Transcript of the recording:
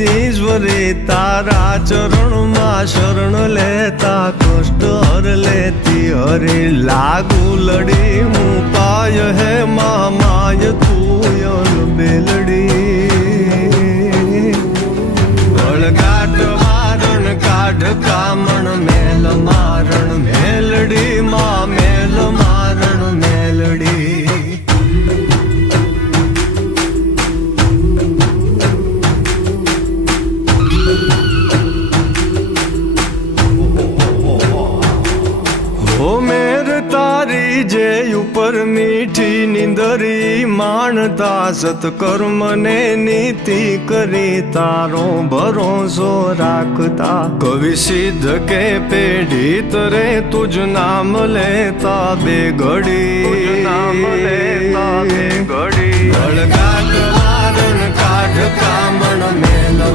ईश्वरी तारा चरण में शरण लेता कष्ट हर लेती हरे लागू लड़ी मुकाय है मामाय तू यल बेलड़ी गड़गाट वारण काढ़ कामण मेल मारण मेलड़ी माँ मेल मारण मेलड़ी ओ मेर तारी जे ऊपर मीठी निंदरी मानता सत्कर्म ने नीति करी तारो भरोसो राखता कवि सिद्ध के पेढ़ी तरे तुझ नाम लेता बेघड़ी नाम लेता बेघड़ी गड़गाट वारण काढ़ कामण मेल